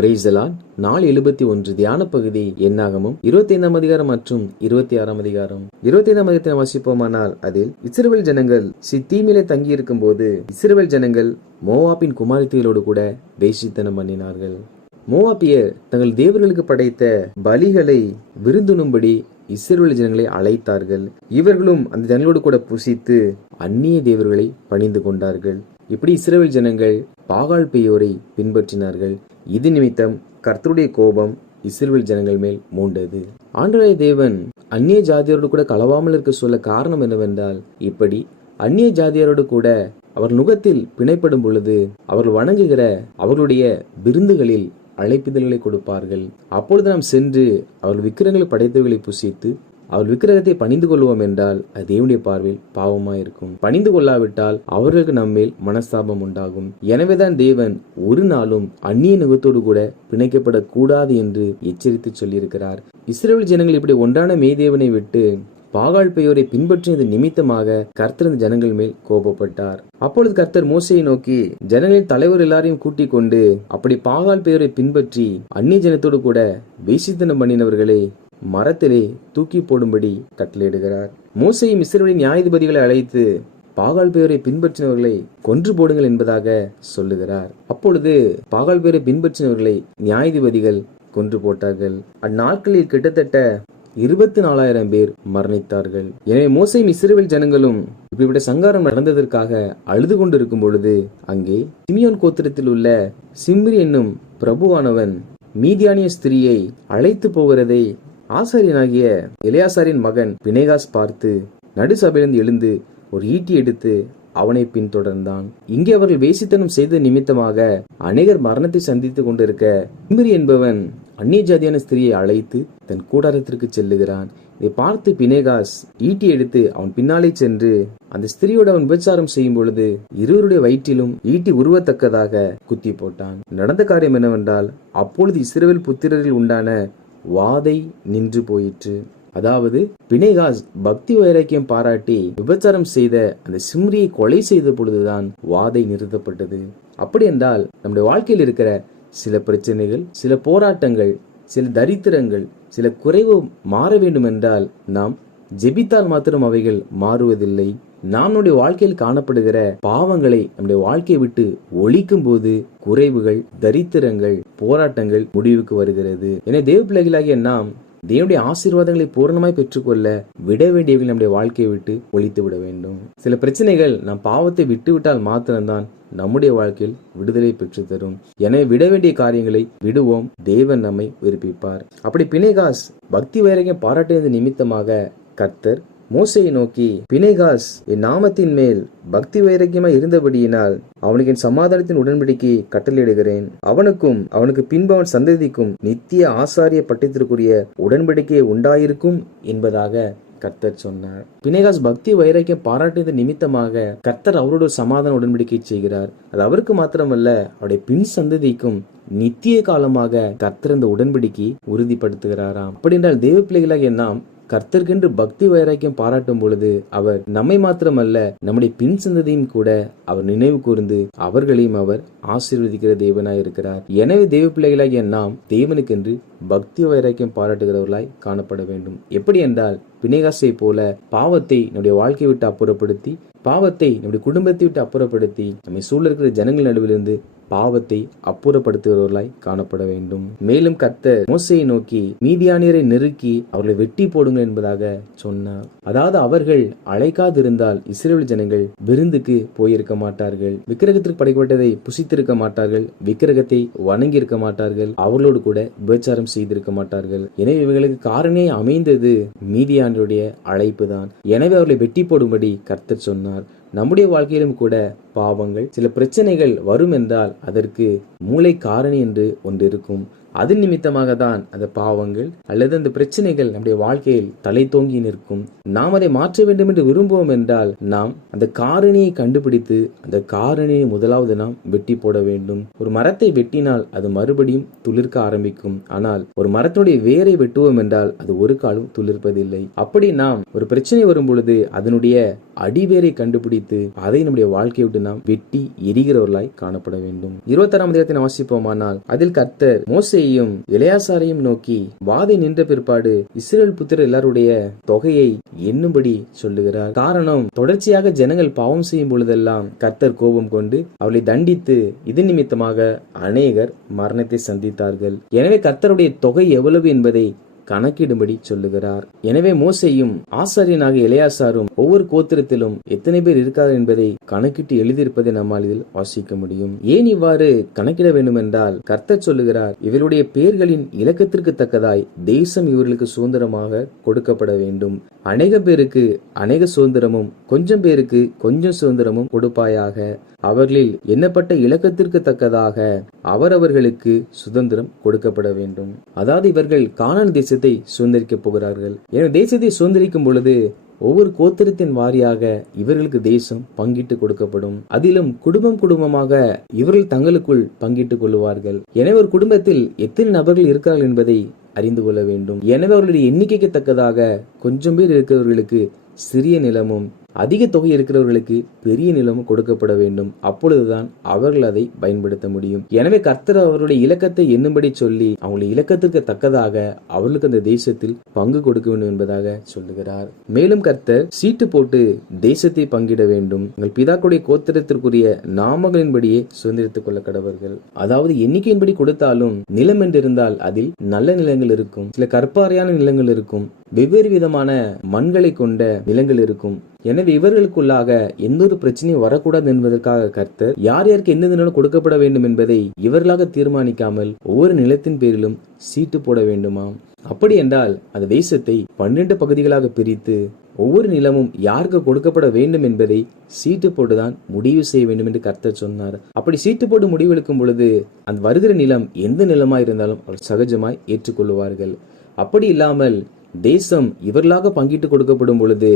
Praise the Lord. நாள் 71 தியான பகுதி என்னாகமம் 25ஆம் அதிகாரம் மற்றும் 26ஆம் அதிகாரம். 25ஆம் அதிகாரத்தை வாசிப்போமானால், அதில் இஸ்ரவேல் ஜனங்கள் சித்தீமிலே தங்கி இருக்கும் போது இஸ்ரவேல் ஜனங்கள் மோவாபின் குமாரத்திகளோடு கூட வேசித்தனம் பண்ணினார்கள். மோவாபியர் தங்கள் தேவர்களுக்கு படைத்த பலிகளை விருந்துணும்படி இஸ்ரவேல் ஜனங்களை அழைத்தார்கள். இவர்களும் அந்த ஜனங்களோடு கூட புசித்து அந்நிய தேவர்களை பணிந்து கொண்டார்கள். இப்படி இஸ்ரவேல் ஜனங்கள் பாகால் பெயோரை பின்பற்றினார்கள். இது நிமித்தம் கர்த்தருடைய கோபம் இஸ்ரவேல் ஜனங்கள் மேல் மூண்டது. ஆண்டவராகிய தேவன் அந்நிய ஜாதியரோடு கூட கலவாமல் இருக்க சொல்ல காரணம் என்னவென்றால், இப்படி அந்நிய ஜாதியரோடு கூட அவர் நுகத்தில் பிணைப்படும் பொழுது அவர்கள் வணங்குகிற அவர்களுடைய விருந்துகளில் அழைப்பிதழ்களை கொடுப்பார்கள். அப்பொழுது நாம் சென்று அவர்கள் விக்கிரகங்களை படைத்தவர்களை புசித்து அவர் விக்கிரகத்தை பணிந்து கொள்வோம் என்றால் அது தேவனுடைய பார்வையில் பாவமாயிருக்கும். பணிந்து கொள்ளாவிட்டால் அவர்களுக்கு நம்மேல் மனஸ்தாபம் உண்டாகும். எனவேதான் தேவன் ஒரு நாளும் அந்நிய நுகத்தோடு கூட பிணைக்கப்படக்கூடாது என்று எச்சரித்து சொல்லியிருக்கிறார். இஸ்ரவேல் ஜனங்கள் இப்படி ஒன்றான மேய்தேவனை விட்டு பாகால் பெயோரை பின்பற்றியது நிமித்தமாக கர்த்தர் இந்த ஜனங்கள் மேல் கோபப்பட்டார். அப்பொழுது கர்த்தர் மோசேயை நோக்கி, ஜனங்களின் தலைவர் எல்லாரையும் கூட்டிக் கொண்டு அப்படி பாகால் பெயோரை பின்பற்றி அந்நிய ஜனத்தோடு கூட வேசித்தனம் பண்ணினவர்களை மரத்திலே தூக்கி போடும்படி கட்டளையிடுகிறார். மோசேயும் இஸ்ரவேலின் நியாயாதிபதிகளை அழைத்து பாகால் பெயோரை பின்பற்றினவர்களை கொன்று போடுங்கள் என்பதாக சொல்லுகிறார். அப்பொழுது பாகால் பெயோரை பின்பற்றினவர்களை நியாயாதிபதிகள் கொன்று போட்டார்கள். அந்நாட்களில் கிட்டத்தட்ட 24,000 பேர் மரணித்தார்கள். எனவே மோசேயும் இஸ்ரவேல் ஜனங்களும் இப்படிப்பட்ட சங்காரம் நடந்ததற்காக அழுது கொண்டிருக்கும் பொழுது அங்கே சிமியோன் கோத்திரத்தில் உள்ள சிம்ரி என்னும் பிரபுவானவன் மீதியானிய ஸ்திரியை அழைத்து போகிறதை ஆசாரியனாகிய எலியாசாரின் மகன் பினேகாஸ் பார்த்து நடுசபையிலிருந்து எழுந்து ஒரு ஈட்டி எடுத்து அவனை பின்தொடர்ந்தான். இங்கே அவர்கள் வேசித்தனம் செய்த நிமித்தமாக அநேகர் மரணத்தை சந்தித்துக் கொண்டிருக்க சிம்ரி என்பவன் அந்நிய ஜாதியான ஸ்திரியை அழைத்து தன் கூடாரத்திற்கு செல்லுகிறான். இதை பார்த்து பினேகாஸ் ஈட்டி எடுத்து அவன் பின்னாலே சென்று அந்த ஸ்திரியோடு அவன் விபச்சாரம் செய்யும் பொழுது இருவருடைய வயிற்றிலும் ஈட்டி உருவத்தக்கதாக குத்தி போட்டான். நடந்த காரியம் என்னவென்றால், அப்பொழுது இஸ்ரவேல் புத்திரரில் உண்டான வாதை நின்று போயிற்று. அதாவது பினேகாஸ் பக்தி வைராக்கியம் பாராட்டி விபச்சாரம் செய்த அந்த சிம்ரியை கொலை செய்த பொழுதுதான் வாதை நிறுத்தப்பட்டது. அப்படி என்றால் நம்முடைய வாழ்க்கையில் இருக்கிற சில பிரச்சனைகள், சில போராட்டங்கள், சில தரித்திரங்கள், சில குறைவு மாற வேண்டும் என்றால் நாம் ஜெபித்தால் மாத்திரம் அவைகள் மாறுவதில்லை. நம்முடைய வாழ்க்கையில் காணப்படுகிற பாவங்களை நம்முடைய வாழ்க்கையை விட்டு ஒழிக்கும் போது குறைவுகள், தரித்திரங்கள், போராட்டங்கள் முடிவுக்கு வருகிறது. எனவே தேவ பிள்ளைகளாகிய நாம் தேவனுடைய ஆசீர்வாதங்களை பூரணமாய் பெற்றுக்கொள்ள விட வேண்டியவர்கள் நம்முடைய வாழ்க்கையை விட்டு ஒழித்து விட வேண்டும். சில பிரச்சனைகள் நாம் பாவத்தை விட்டுவிட்டால் மாத்திரம்தான் நம்முடைய வாழ்க்கையில் விடுதலை பெற்று தரும். எனவே விட வேண்டிய காரியங்களை விடுவோம், தேவன் நம்மை விருப்பிப்பார். அப்படி பினேகாஸ் பக்தி வைராக்கியம் பாராட்டியது நிமித்தமாக கர்த்தர் மோசேயை நோக்கி, பினேகாஸ் என் நாமத்தின் மேல் பக்தி வைராக்கியமாய் இருந்தபடியினால் அவனுக்கு என் சமாதானத்தின் உடன்படிக்கை கட்டளையிடுகிறேன். அவனுக்கும் அவனுக்கு பின்பு அவன் சந்ததிக்கும் நித்திய ஆசாரிய பட்டத்திற்குரிய உடன்படிக்கையை உண்டாயிருக்கும் என்பதாக கர்த்தர் சொன்னார். பினேகாஸ் பக்தி வைராக்கியம் பாராட்டியது நிமித்தமாக கர்த்தர் அவரோட ஒரு சமாதான உடன்படிக்கை செய்கிறார். அது அவருக்கு மாத்திரமல்ல, அவருடைய பின் சந்ததிக்கும் நித்திய காலமாக கர்த்தர் இந்த உடன்படிக்கை உறுதிப்படுத்துகிறாராம். அப்படி என்றால் தேவ பிள்ளைகளாகிய நாம் கர்த்தர்கென்று பக்தி வைராக்கியம் பாராட்டும் பொழுது அவர் நம்மை மாத்திரமல்ல நம்முடைய பின் சந்ததியும் கூட அவர் நினைவு கூர்ந்து அவர்களையும் அவர் ஆசீர்வதிக்கிற தேவனாய் இருக்கிறார். எனவே தேவ பிள்ளைகளாகிய நாம் தேவனுக்கென்று பக்தி வைராக்கியம் பாராட்டுகிறவர்களாய் காணப்பட வேண்டும். எப்படி என்றால், பினேகாசை போல பாவத்தை நம்முடைய வாழ்க்கையை விட்டு அப்புறப்படுத்தி, பாவத்தை நம்முடைய குடும்பத்தை விட்டு அப்புறப்படுத்தி, நம்மை சூழ இருக்கிற ஜனங்கள் நடுவிலிருந்து பாவத்தை அப்புறப்படுத்துகிறவர்களாய் காணப்பட வேண்டும். மேலும் கர்த்தர் மோசேயை நோக்கி மீதியானியரை நெருக்கி அவர்களை வெட்டி போடுங்கள் என்பதாக சொன்னார். அதாவது அவர்கள் அழைக்காதிருந்தால் இஸ்ரவேல் ஜனங்கள் விருந்துக்கு போயிருக்க மாட்டார்கள், விக்கிரகத்திற்கு படைக்கப்பட்டதை புசித்திருக்க மாட்டார்கள், விக்கிரகத்தை வணங்கி இருக்க மாட்டார்கள், அவர்களோடு கூட விபச்சாரம் செய்திருக்க மாட்டார்கள். எனவே இவர்களுக்கு காரணமே அமைந்தது மீதியானியருடைய அழைப்பு தான். எனவே அவர்களை வெட்டி போடும்படி கர்த்தர் சொன்னார். நம்முடைய வாழ்க்கையிலும் கூட பாவங்கள், சில பிரச்சனைகள் வரும் என்றால் அதற்கு மூளை காரணி என்று ஒன்று இருக்கும். அது நிமித்தமாக தான் அந்த பாவங்கள் அல்லது அந்த பிரச்சனைகள் நம்முடைய வாழ்க்கையில் தலை தோங்கி நிற்கும். நாம் அதை மாற்ற வேண்டும் என்று விரும்புவோம் என்றால் நாம் அந்த காரணியை கண்டுபிடித்து அந்த காரணியை முதலாவது நாம் வெட்டி போட வேண்டும். ஒரு மரத்தை வெட்டினால் அது மறுபடியும் துளிர்க்க ஆரம்பிக்கும். ஆனால் ஒரு மரத்தினுடைய வேரை வெட்டுவோம் என்றால் அது ஒரு காலம் துளிர்ப்பதில்லை. அப்படி நாம் ஒரு பிரச்சனை வரும் பொழுது அதனுடைய அடிவேரை கண்டுபிடித்து அதை நம்முடைய வாழ்க்கையை விட்டு நாம் வெட்டி எரிகிறவர்களாய் காணப்பட வேண்டும். 26ஆம் அதிகாரத்தை வாசிப்போமானால் அதில் கர்த்தர் மோசேயையும் எலெயாசாரையும் நோக்கி வாதை நின்ற பிற்பாடு இஸ்ரவேல் புத்திரர் எல்லாருடைய தொகையை எண்ணும்படி சொல்லுகிறார். காரணம், தொடர்ச்சியாக ஜனங்கள் பாவம் செய்யும் பொழுதெல்லாம் கர்த்தர் கோபம் கொண்டு அவளை தண்டித்து இது நிமித்தமாக அநேகர் மரணத்தை சந்தித்தார்கள். எனவே கர்த்தருடைய தொகை எவ்வளவு என்பதை கணக்கிடும்படி சொல்லுகிறார். எனவே மோசேயும் ஆசாரியனாக எலெயாசாரும் ஒவ்வொரு கோத்திரத்திலும் எத்தனை பேர் இருக்கார் என்பதை கணக்கிட்டு எழுதியிருப்பதை நம்மால் இதில் வாசிக்க முடியும். ஏன் இவ்வாறு கணக்கிட வேண்டும் என்றால் கர்த்தர் சொல்லுகிறார், இவருடைய பெயர்களின் இலக்கத்திற்கு தக்கதாய் தேசம் இவர்களுக்கு சுதந்திரமாக கொடுக்கப்பட வேண்டும். அநேக பேருக்கு அநேக சுதந்திரமும் கொஞ்சம் பேருக்கு கொஞ்சம் சுதந்திரமும் கொடுப்பாயாக. அவர்களில் எண்ணப்பட்ட இலக்கத்திற்கு தக்கதாக அவரவர்களுக்கு சுதந்திரம் கொடுக்கப்பட வேண்டும். அதாவது இவர்கள் கானான் தேசத்தை சுதந்திரிக்க போகிறார்கள். எனவே தேசத்தை சுதந்திரிக்கும் பொழுது ஒவ்வொரு கோத்திரத்தின் வாரியாக இவர்களுக்கு தேசம் பங்கிட்டு கொடுக்கப்படும். அதிலும் குடும்பமாக இவர்கள் தங்களுக்குள் பங்கிட்டுக் கொள்வார்கள். எனவே ஒரு குடும்பத்தில் எத்தனை நபர்கள் இருக்கிறார்கள் என்பதை அறிந்து கொள்ள வேண்டும். எனவே அவர்களுடைய எண்ணிக்கைக்கு தக்கதாக கொஞ்சம் பேர் இருக்கிறவர்களுக்கு சிறிய நிலமும் அதிக தொகை இருக்கிறவர்களுக்கு பெரிய நிலமும் கொடுக்கப்பட வேண்டும். அப்பொழுதுதான் அவர்கள் அதை பயன்படுத்த முடியும். எனவே கர்த்தர் அவருடைய இலக்கத்தை எண்ணும்படி சொல்லி அவங்களுடைய இலக்கத்திற்கு தக்கதாக அவர்களுக்கு அந்த தேசத்தில் பங்கு கொடுக்க வேண்டும் என்பதாக சொல்லுகிறார். மேலும் கர்த்தர் சீட்டு போட்டு தேசத்தை பங்கிட வேண்டும். உங்கள் பிதாக்களுடைய கோத்திரத்திற்குரிய நாமங்களின்படியே சுதந்திரித்துக் கொள்ள கடவர்கள். அதாவது எண்ணிக்கையின்படி கொடுத்தாலும் நிலம் என்றிருந்தால் அதில் நல்ல நிலங்கள் இருக்கும், சில கற்பாறையான நிலங்கள் இருக்கும், வெவ்வேறு விதமான மண்களை கொண்ட நிலங்கள் இருக்கும். எனவே இவர்களுக்குள்ளாக எந்த ஒரு பிரச்சனையும் வரக்கூடாது என்பதற்காக கர்த்தர் யார் யாருக்கு எந்த நிலம் கொடுக்கப்பட வேண்டும் என்பதை இவர்களாக தீர்மானிக்காமல் ஒவ்வொரு நிலத்தின் பேரிலும் சீட்டு போட வேண்டுமாம். அப்படி என்றால் அந்த தேசத்தை 12 பகுதிகளாக பிரித்து ஒவ்வொரு நிலமும் யாருக்கு கொடுக்கப்பட வேண்டும் என்பதை சீட்டு போட்டுதான் முடிவு செய்ய வேண்டும் என்று கர்த்தர் சொன்னார். அப்படி சீட்டு போட்டு முடிவெடுக்கும் பொழுது அந்த வருகிற நிலம் எந்த நிலமாய் இருந்தாலும் அவர் சகஜமாய் ஏற்றுக்கொள்வார்கள். அப்படி இல்லாமல் தேசம் இவர்களாக பங்கிட்டு கொடுக்கப்படும் பொழுது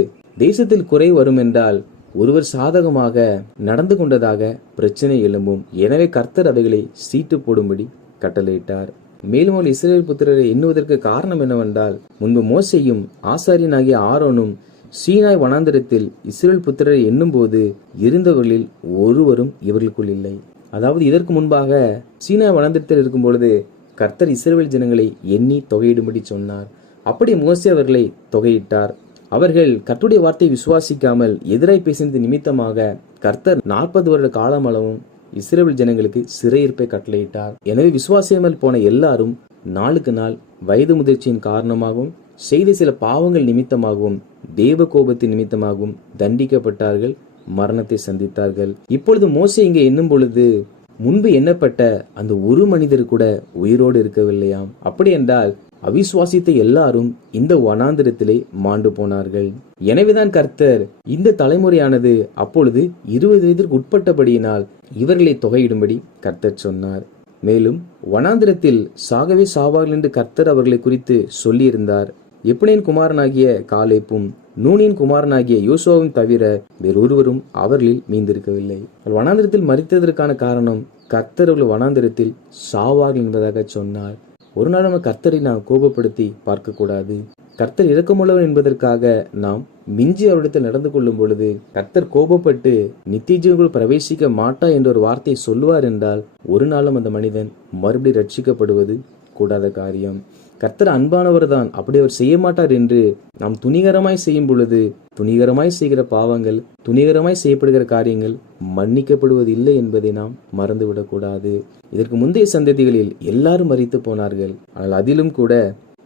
தேசத்தில் குறை வரும் என்றால் ஒருவர் சாதகமாக நடந்து கொண்டதாக பிரச்சனை எழும்பும். எனவே கர்த்தர் அவைகளை சீட்டு போடும்படி கட்டளையிட்டார். மேலும் அவள் இஸ்ரவேல் புத்திரரை எண்ணுவதற்கு காரணம் என்னவென்றால் முன்பு மோசேயும் ஆசாரியனாகிய ஆரோனும் சீனாய் வனாந்திரத்தில் இஸ்ரவேல் புத்திரரை எண்ணும் போது இருந்தவர்களில் ஒருவரும் இவர்களுக்குள் இல்லை. அதாவது இதற்கு முன்பாக சீனாய் வனாந்திரத்தில் இருக்கும் பொழுது கர்த்தர் இஸ்ரவேல் ஜனங்களை எண்ணி தொகையிடும்படி சொன்னார். அப்படி மோசே அவர்களை தொகையிட்டார். அவர்கள் கர்த்தருடைய வார்த்தையை விசுவாசிக்காமல் எதிராய் பேசினது நிமித்தமாக கர்த்தர் 40 வருட காலம் அளவும் இஸ்ரவேல் ஜனங்களுக்கு சிறையிருப்பை கட்டளையிட்டார். எனவே விசுவாசியாமல் போன எல்லாரும் நாளுக்கு நாள் வயது முதிர்ச்சியின் காரணமாகவும் செய்த சில பாவங்கள் நிமித்தமாகவும் தேவ கோபத்தின் நிமித்தமாகவும் தண்டிக்கப்பட்டார்கள், மரணத்தை சந்தித்தார்கள். இப்பொழுது மோசே இங்கே எண்ணும் பொழுது முன்பு எண்ணப்பட்ட அந்த ஒரு மனிதர் கூட உயிரோடு இருக்கவில்லையாம். அப்படி என்றால் அவிசுவாசித்த எல்லாரும் இந்த வனாந்திரத்திலே மாண்டு போனார்கள். எனவேதான் கர்த்தர் இந்த தலைமுறையானது அப்பொழுது 20 வயதிற்கு உட்பட்டபடியினால் இவர்களை தொகையிடும்படி கர்த்தர் சொன்னார். மேலும் வனாந்திரத்தில் சாகவே சாவார்கள் என்று கர்த்தர் அவர்களை குறித்து சொல்லியிருந்தார். எப்னேயின் குமாரனாகிய காலேப்பும் நூனின் குமாரனாகிய யோசுவாவும் தவிர வேறொருவரும் அவர்களில் மீந்திருக்கவில்லை. வனாந்திரத்தில் மரித்ததற்கான காரணம் கர்த்தர் அவர்கள் வனாந்திரத்தில் சாவார்கள் என்பதாக சொன்னார். ஒரு நாள் நம்ம கர்த்தரை நாம் கோபப்படுத்தி பார்க்க கூடாது. கர்த்தர் இரக்கமுள்ளவர் என்பதற்காக நாம் மிஞ்சி அவரிடத்தில் நடந்து கொள்ளும் பொழுது கர்த்தர் கோபப்பட்டு நித்திய ஜீவனுக்குள் பிரவேசிக்க மாட்டா என்ற ஒரு வார்த்தையை சொல்லுவார் என்றால் ஒரு நாளும் அந்த மனிதன் மறுபடியும் ரட்சிக்கப்படுவது கூடாத காரியம். கர்த்தர் அன்பானவர் தான், அப்படி அவர் செய்ய மாட்டார் என்று நாம் துணிகரமாய் செய்யும் பொழுது துணிகரமாய் செய்கிற பாவங்கள், துணிகரமாய் செய்யப்படுகிற காரியங்கள் மன்னிக்கப்படுவது இல்லை என்பதை நாம் மறந்துவிடக்கூடாது. இதற்கு முந்தைய சந்ததிகளில் எல்லாரும் மரித்து போனார்கள். ஆனால் அதிலும் கூட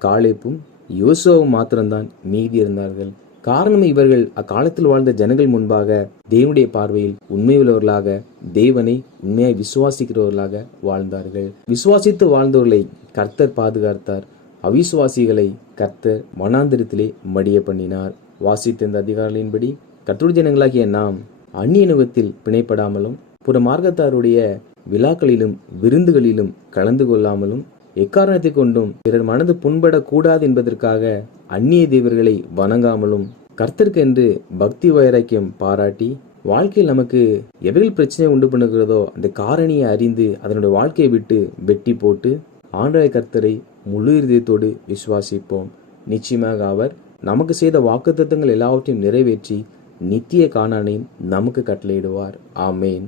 காலேப்பும் யோசுவாவும் மாத்திரம்தான் மீதி இருந்தார்கள். காரணம், இவர்கள் அக்காலத்தில் வாழ்ந்த ஜனங்கள் முன்பாக தேவனுடைய பார்வையில் உண்மையுள்ளவர்களாக, தேவனை உண்மையாய் விசுவாசிக்கிறவர்களாக வாழ்ந்தார்கள். விசுவாசித்து வாழ்ந்தவர்களை கர்த்தர் பாதுகாத்தார். அவிசுவாசிகளை கர்த்தர் வனாந்திரத்திலே மடிய பண்ணினார். வாசித்த இந்த அதிகாரிகளின்படி கர்த்தருடைய ஜனங்களாகிய நாம் அந்நிய நுகத்தில் பிணைப்படாமலும் புற மார்க்கத்தாருடைய விழாக்களிலும் விருந்துகளிலும் கலந்து கொள்ளாமலும் எக்காரணத்தை கொண்டும் பிறர் மனது புண்படக்கூடாது என்பதற்காக அந்நிய தேவர்களை வணங்காமலும் கர்த்தருக்கென்று பக்தி வைராக்கியம் பாராட்டி வாழ்க்கையில் நமக்கு எவைகள் பிரச்சனை உண்டு பண்ணுகிறதோ அந்த காரணியை அறிந்து அதனுடைய வாழ்க்கையை விட்டு வெட்டி போட்டு ஆண்டவராகிய கர்த்தரை முழு இருதயத்தோடு விசுவாசிப்போம். நிச்சயமாக அவர் நமக்கு செய்த வாக்குத்தத்தங்கள் எல்லாவற்றையும் நிறைவேற்றி நித்திய கானானையும் நமக்கு கட்டளையிடுவார். ஆமேன்.